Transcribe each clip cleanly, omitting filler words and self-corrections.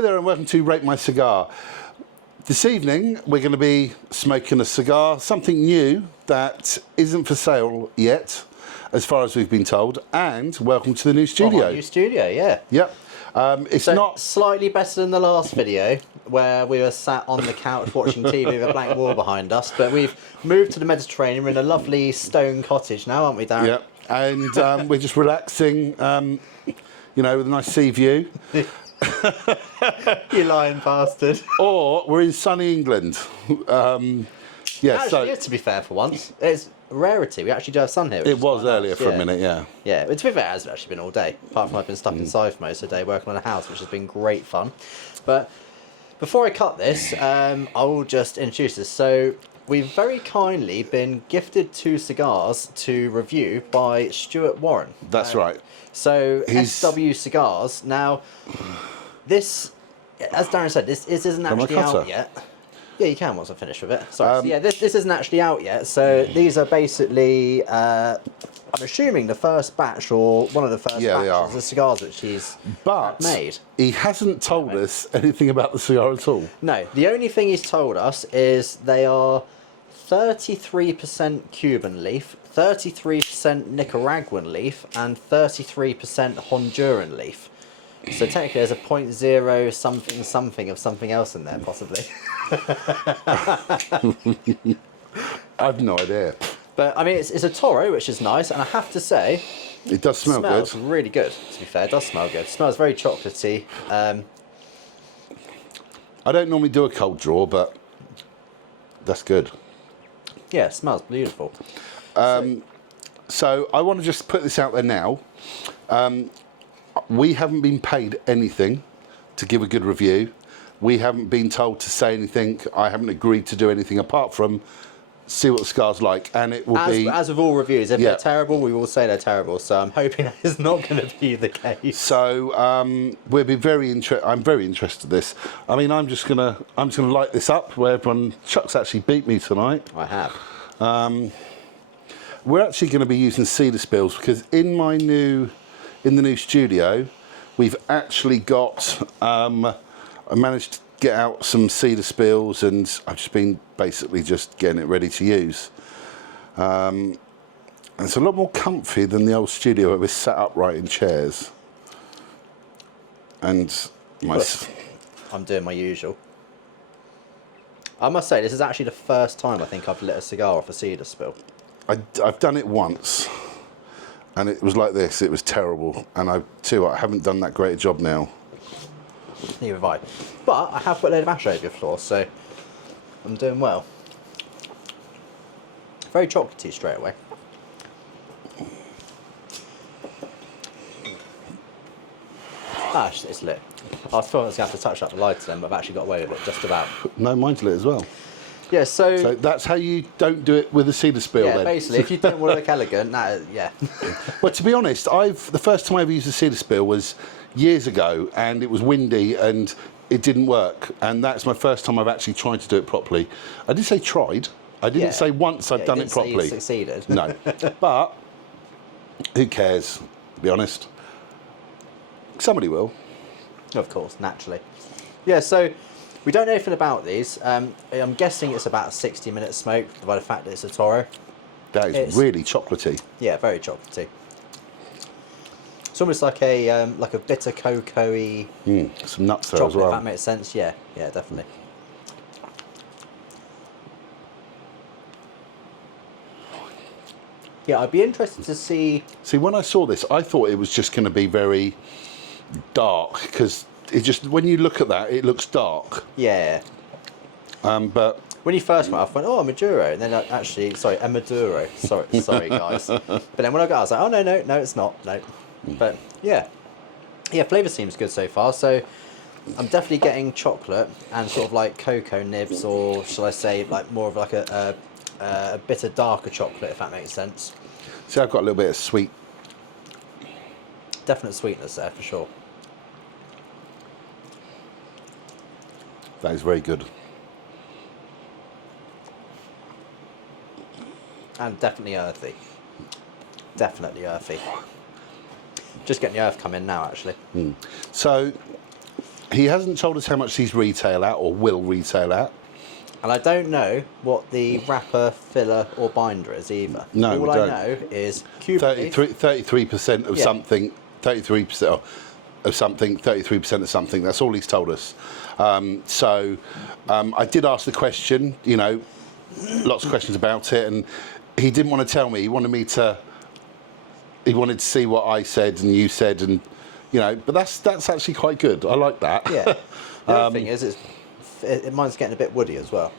Hi there and welcome to Rate My Cigar. This evening we're going to be smoking a cigar, something new that isn't for sale yet, as far as we've been told, and welcome to the new studio. Oh, new studio, yeah. Yep. It's So not... slightly better than the last video, where we were sat on the couch watching TV with a blank wall behind us, but we've moved to the Mediterranean. We're in a lovely stone cottage now, aren't we, Darren? Yep. And we're just relaxing, you know, with a nice sea view. You lying bastard. Or we're in sunny England. Actually, to be fair for once, it's a rarity. We actually do have sun here. It was earlier for a minute, yeah. Yeah, but to be fair, it has actually been all day. Apart from I've been stuck inside for most of the day working on a house, which has been great fun. But before I cut this, I will just introduce this. So we've very kindly been gifted 2 cigars to review by Stuart Warren. That's right. So SW Cigars. Now, this, as Darren said, this isn't actually out yet. Yeah, you can once I finish with it. Sorry. So yeah, this isn't actually out yet. So these are basically, I'm assuming the first batch or one of the first batches of cigars which he's made. He hasn't told us anything about the cigar at all. No, the only thing he's told us is they are 33% Cuban leaf, 33% Nicaraguan leaf, and 33% Honduran leaf. So technically there's a 0.0 something something of something else in there, possibly. I've no idea. But I mean, it's a Toro, which is nice, and I have to say, it does smell good. It smells really good, to be fair. It does smell good. It smells very chocolatey. I don't normally do a cold draw, but that's good. Yeah, it smells beautiful. So I want to just put this out there now. We haven't been paid anything to give a good review. We haven't been told to say anything. I haven't agreed to do anything apart from see what the cigar's like, and it will be... As with all reviews, if they're terrible, we will say they're terrible. So I'm hoping that is not going to be the case. So we'll be very interested. I'm very interested in this. I mean, I'm just gonna light this up. Where everyone, Chuck's actually beat me tonight. I have. We're actually going to be using cedar spills because in the new studio, we've actually got, I managed to get out some cedar spills and I've just been basically just getting it ready to use. And it's a lot more comfy than the old studio where we're sat upright in chairs. And I'm doing my usual. I must say, this is actually the first time I think I've lit a cigar off a cedar spill. I've done it once. And it was like this, it was terrible. And I haven't done that great a job now. Neither have I. But I have put a load of ash over your floor, so I'm doing well. Very chocolatey straight away. It's lit. I thought I was going to have to touch up the lights then, but I've actually got away with it, just about. No, mine's lit as well. Yeah, so that's how you don't do it with a cedar spill, then? Yeah, basically, if you don't want to look elegant, yeah. Well, to be honest, the first time I ever used a cedar spill was years ago, and it was windy, and it didn't work. And that's my first time I've actually tried to do it properly. I did say tried. I didn't say once I've done it properly. You succeeded. No. But who cares, to be honest? Somebody will. Of course, naturally. Yeah, so we don't know anything about these. I'm guessing it's about a 60-minute smoke by the fact that it's a Toro. That is really chocolatey. Yeah, very chocolatey. It's almost like a bitter cocoa-y some nuts there as well. If that makes sense. Yeah, definitely. Yeah, I'd be interested to see... See, when I saw this, I thought it was just going to be very dark, because it just, when you look at that, it looks dark. Yeah. But when you first went off, I went, oh, a Maduro, and then actually, sorry, a Maduro. Sorry, guys. But then when I got, I was like, oh no, it's not, no. But yeah, flavour seems good so far. So I'm definitely getting chocolate and sort of like cocoa nibs, or shall I say, like more of like a bitter, darker chocolate, if that makes sense. See, I've got a little bit of sweet. Definite sweetness there for sure. That is very good. And definitely earthy. Definitely earthy. Just getting the earth come in now, actually. So, He hasn't told us how much these retail at or will retail at. And I don't know what the wrapper, filler, or binder is either. No, All we I don't. know is Cuban leaf. 33% of Yeah. something, 33% of something, 33% of something. That's all he's told us. So I did ask the question, you know, lots of questions about it, and he didn't want to tell me. He wanted to see what I said and you said, and you know. But that's actually quite good. I like that. Yeah. The other thing is, mine's getting a bit woody as well.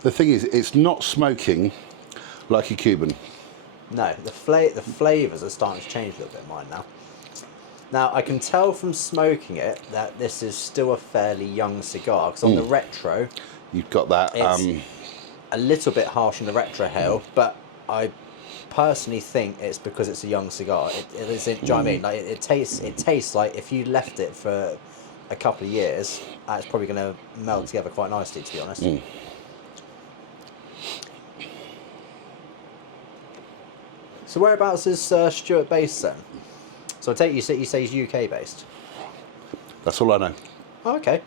The thing is, it's not smoking like a Cuban. No, the flavours are starting to change a little bit in mine now. Now, I can tell from smoking it that this is still a fairly young cigar, because on the retro, You've got that. it's a little bit harsh on the retro hail, but I personally think it's because it's a young cigar. Do you know what I mean? Like it tastes like if you left it for a couple of years, it's probably going to meld together quite nicely, to be honest. So whereabouts is Stuart based then? So I take it you say he's UK based. That's all I know. Oh, okay.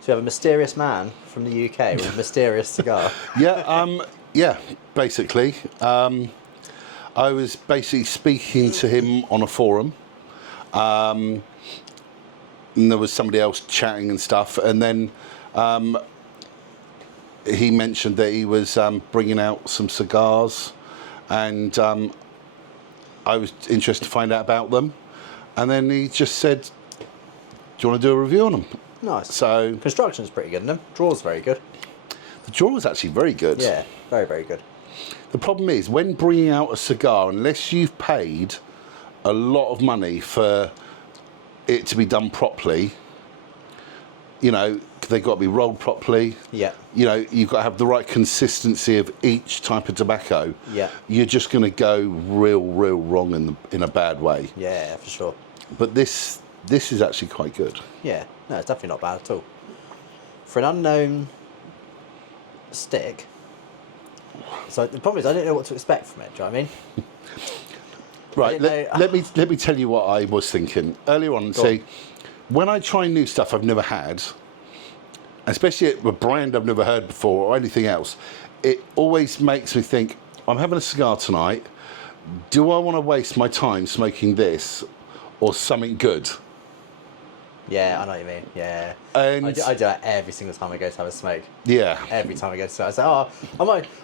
So you have a mysterious man from the UK with a mysterious cigar. Yeah, basically. I was basically speaking to him on a forum, and there was somebody else chatting and stuff, and then he mentioned that he was bringing out some cigars, and I was interested to find out about them, and then he just said, "Do you want to do a review on them?" Nice. So Construction's pretty good in them. Draw's very good. the draw is actually very good. Yeah, very, very good. The problem is, when bringing out a cigar, unless you've paid a lot of money for it to be done properly, you know, they've got to be rolled properly. Yeah. You know, you've got to have the right consistency of each type of tobacco. Yeah. You're just going to go real wrong in a bad way. Yeah, for sure. But this is actually quite good. Yeah, no, it's definitely not bad at all. For an unknown stick. So the problem is I didn't know what to expect from it, do you know what I mean? Right, let me tell you what I was thinking. Earlier on, when I try new stuff I've never had, especially a brand I've never heard before or anything else, it always makes me think, I'm having a cigar tonight, do I want to waste my time smoking this or something good? Yeah, I know what you mean. Yeah. And I do that every single time I go to have a smoke. yeah. Every time I go to smoke. I say,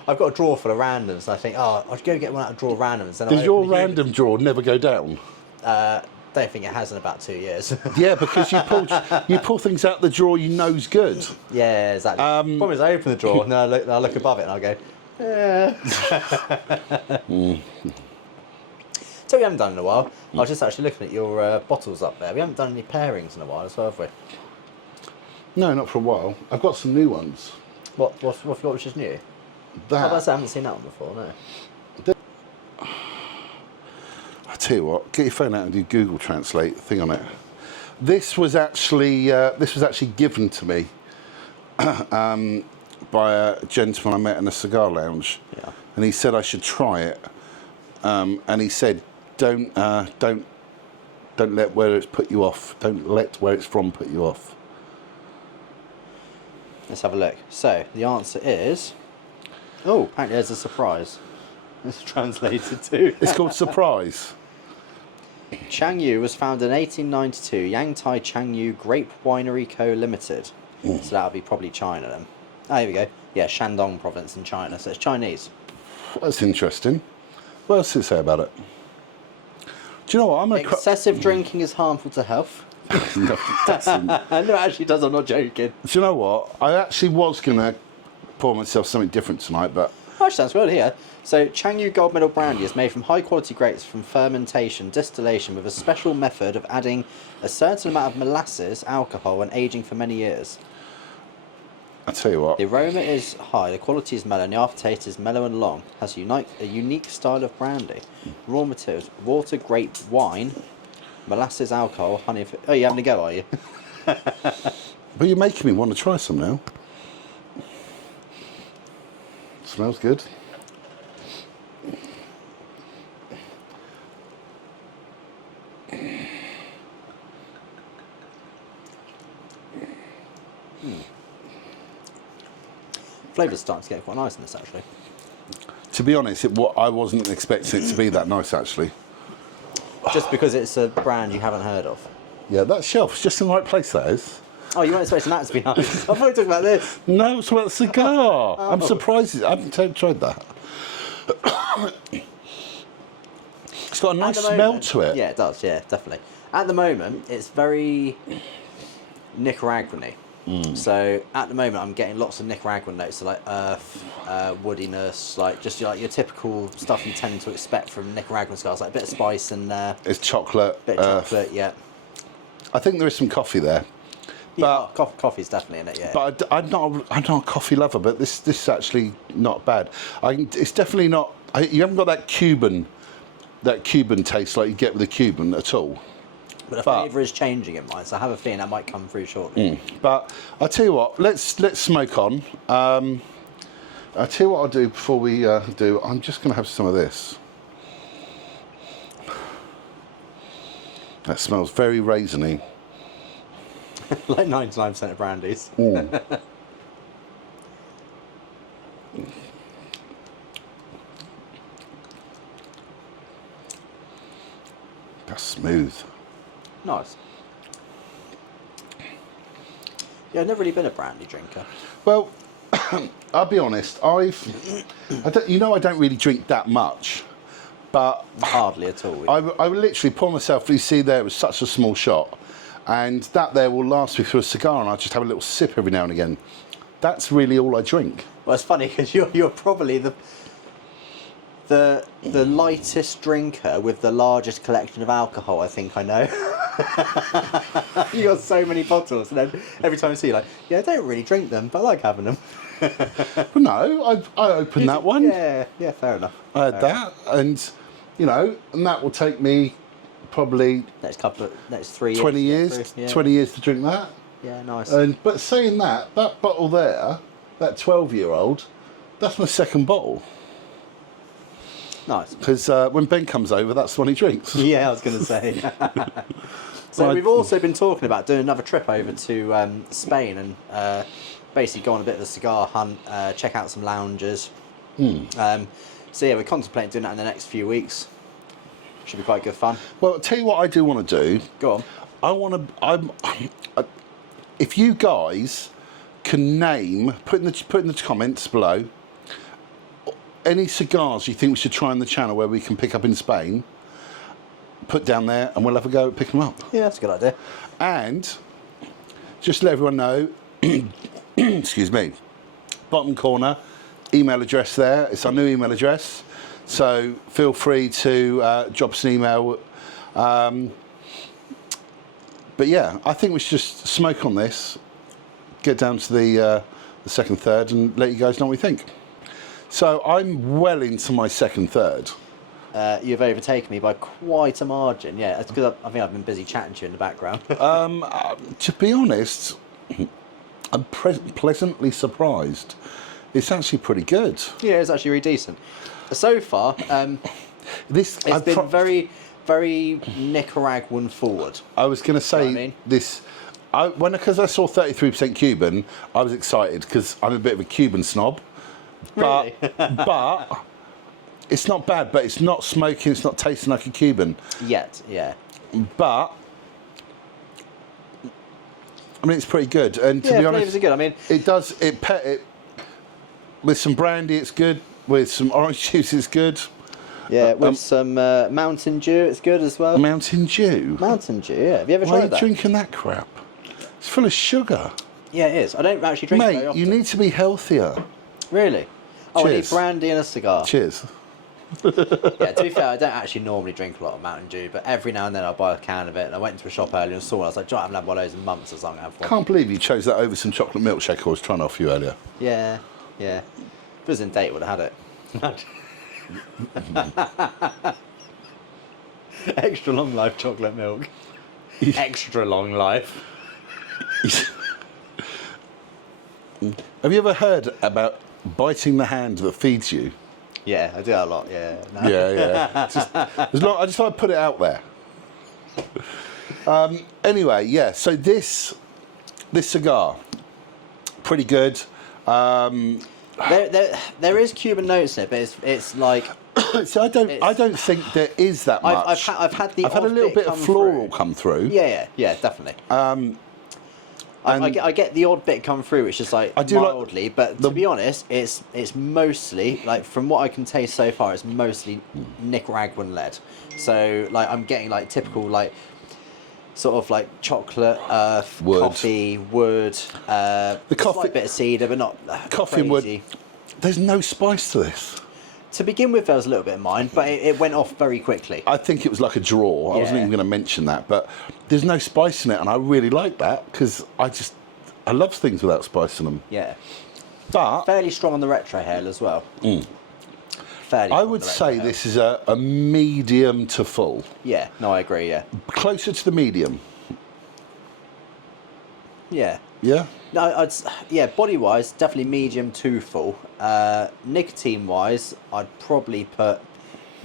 I've got a drawer full of randoms, and I think, I'll go get one out of drawer randoms. And Does your random drawer never go down? Don't think it has in about 2 years. Yeah, because you pull things out the drawer you know's good. Yeah, exactly. Problem is, I open the drawer, and then I look above it, and I go, So we haven't done in a while. I was just actually looking at your bottles up there. We haven't done any pairings in a while as well, have we? No, not for a while. I've got some new ones. What which is new? That. I haven't seen that one before, no. I tell you what, get your phone out and do Google Translate thing on it. This was actually given to me by a gentleman I met in a cigar lounge, Yeah. and he said I should try it. And he said, don't let where it's put you off. Don't let where it's from put you off. Let's have a look. So the answer is, apparently there's a surprise. It's translated to. It's called Surprise. Chang Yu was founded in 1892. Yangtai Chang Yu Grape Winery Co. Limited. So that'll be probably China then. Oh, here we go. Yeah, Shandong province in China. So it's Chinese. That's interesting. What else does it say about it? Do you know what? Excessive drinking is harmful to health. No, it doesn't. No, it actually does. I'm not joking. Do you know what? I actually was going to pour myself something different tonight, but... Oh, sounds good here. So, Chang Yu Gold Medal Brandy is made from high-quality grapes from fermentation, distillation, with a special method of adding a certain amount of molasses, alcohol, and aging for many years. I tell you what. The aroma is high, the quality is mellow, and the aftertaste is mellow and long. Has a unique style of brandy. Raw materials: water, grape, wine, molasses, alcohol, honey. Oh, you're having a go, are you? But you're making me want to try some now. Smells good. Flavour's starting to get quite nice in this, actually. To be honest, I wasn't expecting it to be that nice, actually. Just because it's a brand you haven't heard of. Yeah, that shelf's just in the right place, that is. Oh, you weren't expecting that to be nice. I thought you were talking about this. No, it's about the cigar. I'm surprised. I haven't tried that. It's got a nice smell to it. Yeah, it does. Yeah, definitely. At the moment, it's very Nicaraguan-y. So at the moment, I'm getting lots of Nicaraguan notes, so like earth, woodiness, like just like your typical stuff you tend to expect from Nicaraguan cigars, like a bit of spice and It's chocolate. bit of chocolate. Yeah. I think there is some coffee there. Yeah, coffee's definitely in it. Yeah. But I'm not a coffee lover, but this is actually not bad. It's definitely not. You haven't got that Cuban taste like you get with a Cuban at all. But the flavour is changing in mine, so I have a feeling that might come through shortly. But I'll tell you what, let's smoke on. I'll tell you what I'll do before we do. I'm just going to have some of this. That smells very raisiny. Like 99% of brandies. That's smooth. Nice. Yeah, I've never really been a brandy drinker. Well, I'll be honest. I don't really drink that much, but Hardly at all. I would literally pour myself. You see, there was such a small shot, and that there will last me through a cigar, and I just have a little sip every now and again. That's really all I drink. Well, it's funny because you're probably the lightest drinker with the largest collection of alcohol I think I know. You got so many bottles, and then every time I see you, like, yeah, I don't really drink them, but I like having them. Well, no, I opened that one. Yeah, fair enough. I had that, and and that will take me probably Next 3 years. 20 years, Yeah. 20 years to drink that. Yeah, nice. But saying that bottle there, that 12-year-old, that's my second bottle. Nice. Because when Ben comes over, that's the one he drinks. Yeah, I was going to say. So Well, we've also been talking about doing another trip over to Spain and basically go on a bit of a cigar hunt, check out some lounges. So yeah, we're contemplating doing that in the next few weeks. Should be quite good fun. Well, I'll tell you what I do want to do. Go on. If you guys can name, put in the comments below, any cigars you think we should try on the channel where we can pick up in Spain, put down there and we'll have a go at picking them up. Yeah, that's a good idea. And just to let everyone know, excuse me, bottom corner, email address there. It's our new email address. So feel free to drop us an email. But yeah, I think we should just smoke on this, get down to the second third and let you guys know what we think. So I'm well into my second third. You've overtaken me by quite a margin. Yeah, it's because I think I've been busy chatting to you in the background. To be honest, I'm pleasantly surprised. It's actually pretty good. Yeah, it's actually really decent. So far, It's been very, very Nicaraguan forward. I was going to say You know what I mean? this. Because I saw 33% Cuban, I was excited because I'm a bit of a Cuban snob. But, Really? but it's not bad. But it's not smoking. It's not tasting like a Cuban. Yet, yeah. But I mean, it's pretty good. And to Yeah, be flavours honest, are good. I mean, it does. It with some brandy, it's good. With some orange juice, it's good. yeah, with some Mountain Dew, it's good as well. Mountain Dew. Mountain Dew, yeah. Have you ever Why are tried you that? drinking that crap? It's full of sugar. Yeah, it is. I don't actually drink it very Mate, often. you need to be healthier. Really? Oh, I need Cheers. brandy and a cigar. Cheers. Yeah, to be fair, I don't actually normally drink a lot of Mountain Dew, but every now and then I'll buy a can of it. And I went into a shop earlier and saw it. I was like, I haven't had one of those in months, or something. Can't believe you chose that over some chocolate milkshake I was trying to offer you earlier. Yeah. If it was in date, would have had it. Extra long life chocolate milk. Extra long life. Have you ever heard about biting the hand that feeds you? Yeah, I do that a lot. Yeah. No. Yeah. I just thought I'd put it out there. Anyway, yeah. So this cigar, pretty good. There is Cuban notes in it, but it's like So I don't think there is that much. I've had a little bit of floral come through. Yeah, definitely. I get the odd bit come through, which is like mildly, but to be honest, it's mostly, like, from what I can taste so far, it's mostly Nicaraguan led. So like I'm getting like typical like sort of like chocolate, earth, wood. coffee, wood, the coffee, slight bit of cedar, but not coffee and crazy. wood. There's no spice to this. To begin with, there was a little bit of mine, but it went off very quickly. I think it was like a draw. I wasn't even going to mention that, but there's no spice in it, and I really like that because I love things without spice in them. Yeah, but fairly strong on the retrohale as well. Fairly. I would say this is a medium to full. Yeah, no, I agree. Yeah, closer to the medium. Yeah. Yeah. No, body wise, definitely medium to full. Nicotine wise, I'd probably put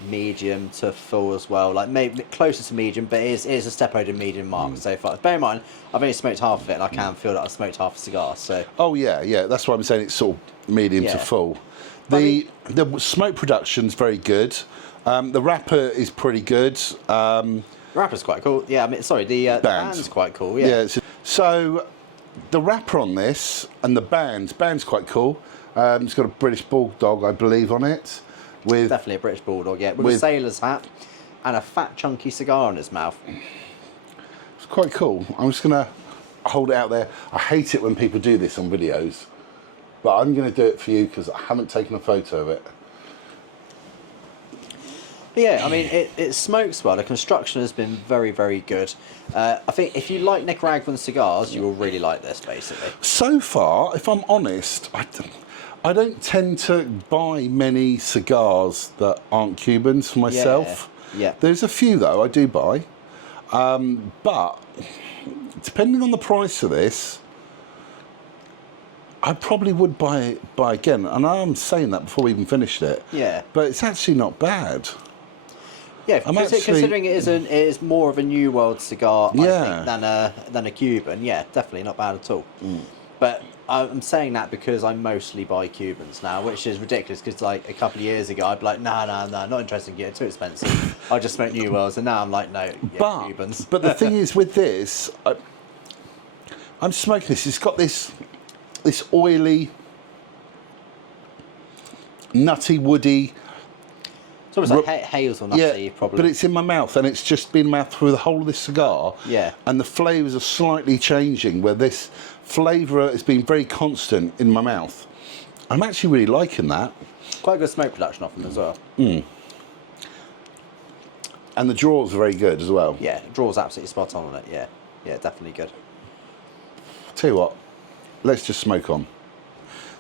medium to full as well. Like maybe closer to medium, but it is a step over the medium mark so far. Bear in mind, I've only smoked half of it, and I can feel that I've smoked half a cigar. So. Oh yeah. That's why I'm saying it's sort of medium to full. The smoke production's very good. The wrapper is pretty good. Wrapper's quite cool. Yeah, I mean, sorry, the band's quite cool. Yeah. So the wrapper on this and the band's quite cool. It's got a British bulldog, I believe, on it. With definitely a British bulldog, yeah. With a sailor's hat and a fat, chunky cigar in his mouth. It's quite cool. I'm just going to hold it out there. I hate it when people do this on videos, but I'm going to do it for you because I haven't taken a photo of it. But yeah, I mean, it smokes well. The construction has been very, very good. I think if you like Nicaraguan cigars, you will really like this, basically. So far, if I'm honest, I don't tend to buy many cigars that aren't Cubans for myself. Yeah. There's a few, though, I do buy. But depending on the price of this, I probably would buy again. And I'm saying that before we even finished it. Yeah. But it's actually not bad. Yeah, considering it is more of a New World cigar, I think, than a Cuban. Yeah, definitely not bad at all. But I'm saying that because I mostly buy Cubans now, which is ridiculous because like a couple of years ago I'd be like, nah, not interested in getting too expensive. I just smoke New Worlds, and now I'm like, no, Cubans. But the thing is with this, I'm smoking this. It's got this oily, nutty, woody. It's almost like hazelnutty, probably. But it's in my mouth, and it's just been mouthed through the whole of this cigar. Yeah. And the flavours are slightly changing, where this flavour has been very constant in my mouth. I'm actually really liking that. Quite good smoke production off them as well. And the draws are very good as well. Yeah, draw's absolutely spot on it. Yeah, definitely good. Tell you what, let's just smoke on.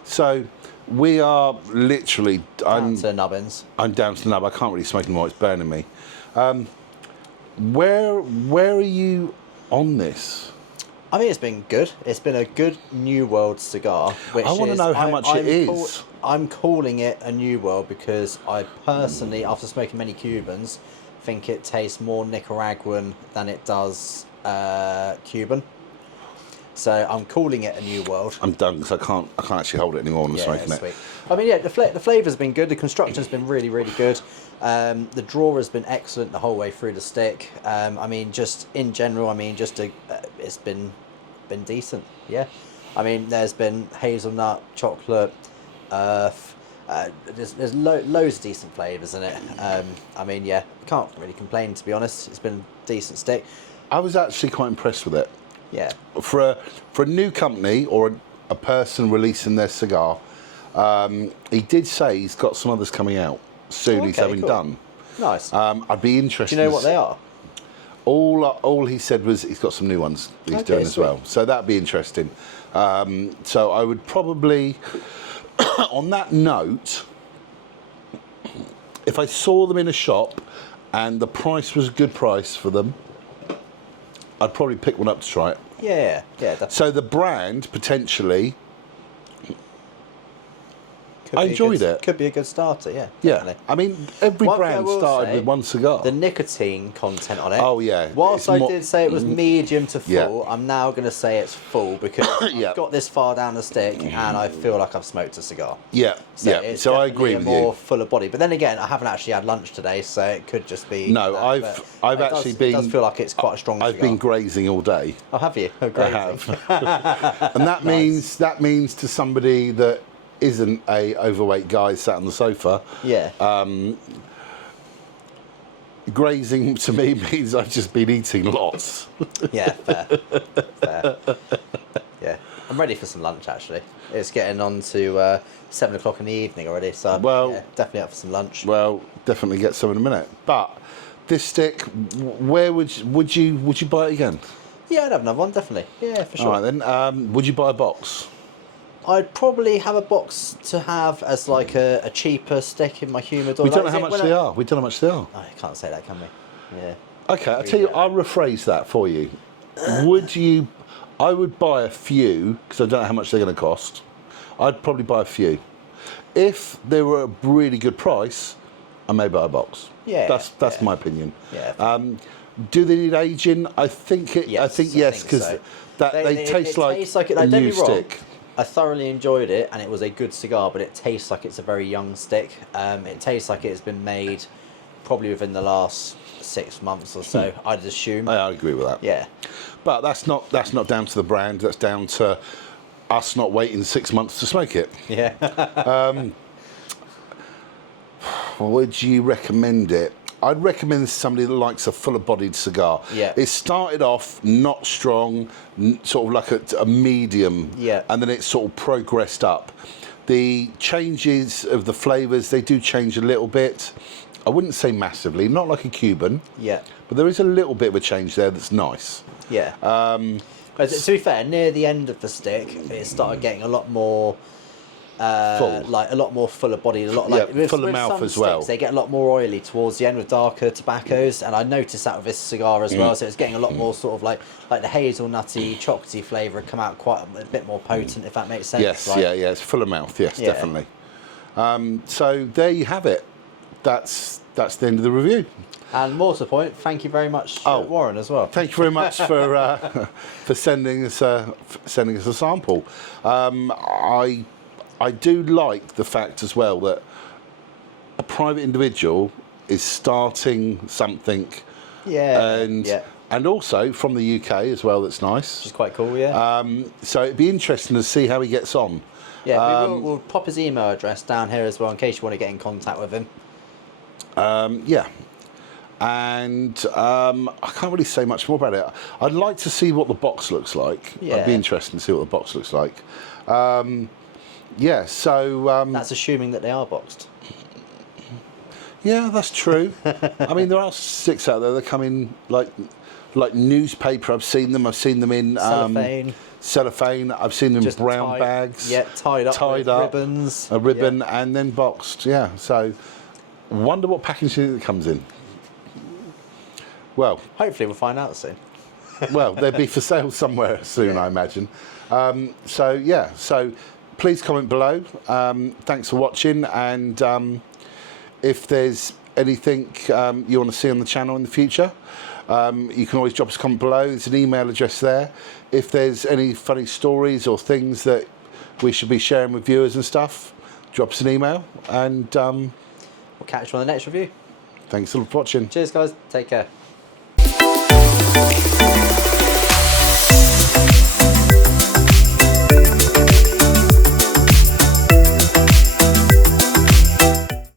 So we are literally Down to nubbins. I'm down to the nub. I can't really smoke anymore. It's burning me. Where are you on this? I think it's been good. It's been a good New World cigar. Which I want to know how much it is. I'm calling it a New World because I personally, after smoking many Cubans, think it tastes more Nicaraguan than it does Cuban. So I'm calling it a New World. I'm done because I can't actually hold it anymore when I'm smoking sweet. it. I mean, the flavour's been good. The construction's been really, really good. The draw has been excellent the whole way through the stick. I mean, just in general, it's been decent. Yeah. I mean, there's been hazelnut, chocolate, earth. There's loads of decent flavours in it. I mean, yeah, can't really complain, to be honest. It's been a decent stick. I was actually quite impressed with it. Yeah. For a new company or a person releasing their cigar, he did say he's got some others coming out soon. He's having done. Nice. I'd be interested. Do you know what they are? All he said was he's got some new ones he's doing as well. So that'd be interesting. So I would probably, on that note, if I saw them in a shop and the price was a good price for them, I'd probably pick one up to try it. Yeah, definitely. So the brand, potentially, I enjoyed it. Could be a good starter, yeah. Yeah, Definitely. I mean, every One thing I brand will started say, with one cigar. The nicotine content on it. Oh, yeah. Whilst It's I more- did say it was medium to full, Yeah. I'm now going to say it's full because Yeah. I've got this far down the stick and I feel like I've smoked a cigar. Yeah, So yeah. it's So I definitely agree a with more you. fuller body. But then again, I haven't actually had lunch today, so it could just be. No, that, I've but actually It been. does feel like it's quite a strong I've cigar. been grazing all day. Oh, have you? Oh, I great. have, and that means to somebody that isn't a overweight guy sat on the sofa. Yeah. Grazing to me means I've just been eating lots. Yeah, fair. Fair. Yeah. I'm ready for some lunch, actually. It's getting on to 7 o'clock in the evening already, so Well- yeah, definitely up for some lunch. Well, definitely get some in a minute. But this stick, where would you buy it again? Yeah, I'd have another one, definitely. Yeah, for sure. All right then. Would you buy a box? I'd probably have a box to have as like a cheaper stick in my humidor. We don't know Like, how is it much when they are. We don't know how much they are. Oh, I can't say that, can we? Yeah. Okay, I'll tell you. I'll rephrase that for you. Would you? I would buy a few because I don't know how much they're going to cost. I'd probably buy a few. If they were a really good price, I may buy a box. Yeah, That's yeah. my opinion. Yeah. Do they need aging? I think it. I think yes, because so. they taste like tastes like it. a Like, don't new be wrong, stick. I thoroughly enjoyed it, and it was a good cigar. But it tastes like it's a very young stick. It tastes like it's been made probably within the last 6 months or so. I'd assume. I agree with that. Yeah. But that's not down to the brand. That's down to us not waiting 6 months to smoke it. Yeah. Would you recommend it? I'd recommend somebody that likes a fuller-bodied cigar. Yeah. It started off not strong, sort of like a medium, Yeah. and then it sort of progressed up. The changes of the flavours, they do change a little bit. I wouldn't say massively, not like a Cuban, Yeah. but there is a little bit of a change there that's nice. Yeah. But to be fair, near the end of the stick, it started getting a lot more. Full. Like a lot more fuller bodied, a lot Yeah, like full of mouth some as well. sticks, they get a lot more oily towards the end with darker tobaccos, and I noticed that with this cigar as well. So it's getting a lot more sort of like the hazelnutty, chocolatey flavour had come out quite a bit more potent, if that makes sense. Yes, like, yeah, it's full of mouth. Yes, Yeah. definitely. So there you have it. That's the end of the review. And more to the point, thank you very much, Warren, as well. Thank you very much for sending us a sample. I do like the fact as well that a private individual is starting something, Yeah. and yeah. and also from the UK as well. That's nice. Which is quite cool, yeah. So it'd be interesting to see how he gets on. Yeah, we'll pop his email address down here as well in case you want to get in contact with him. Yeah. And I can't really say much more about it. I'd like to see what the box looks like. Yeah. I'd be interested to see what the box looks like. Yeah, so... That's assuming that they are boxed. yeah, that's true. I mean, there are sticks out there that come in like newspaper. I've seen them in... Cellophane. Cellophane. I've seen them in brown tied- bags. Yeah, tied up with ribbons. A ribbon Yeah. and then boxed, yeah. So, wonder what packaging it comes in. Well, Hopefully we'll find out soon. well, they'll be for sale somewhere soon, I imagine. So please comment below. Thanks for watching, and if there's anything you want to see on the channel in the future, you can always drop us a comment below. There's an email address there. If there's any funny stories or things that we should be sharing with viewers and stuff, drop us an email, and We'll catch you on the next review. thanks a lot for watching. Cheers, guys. Take care.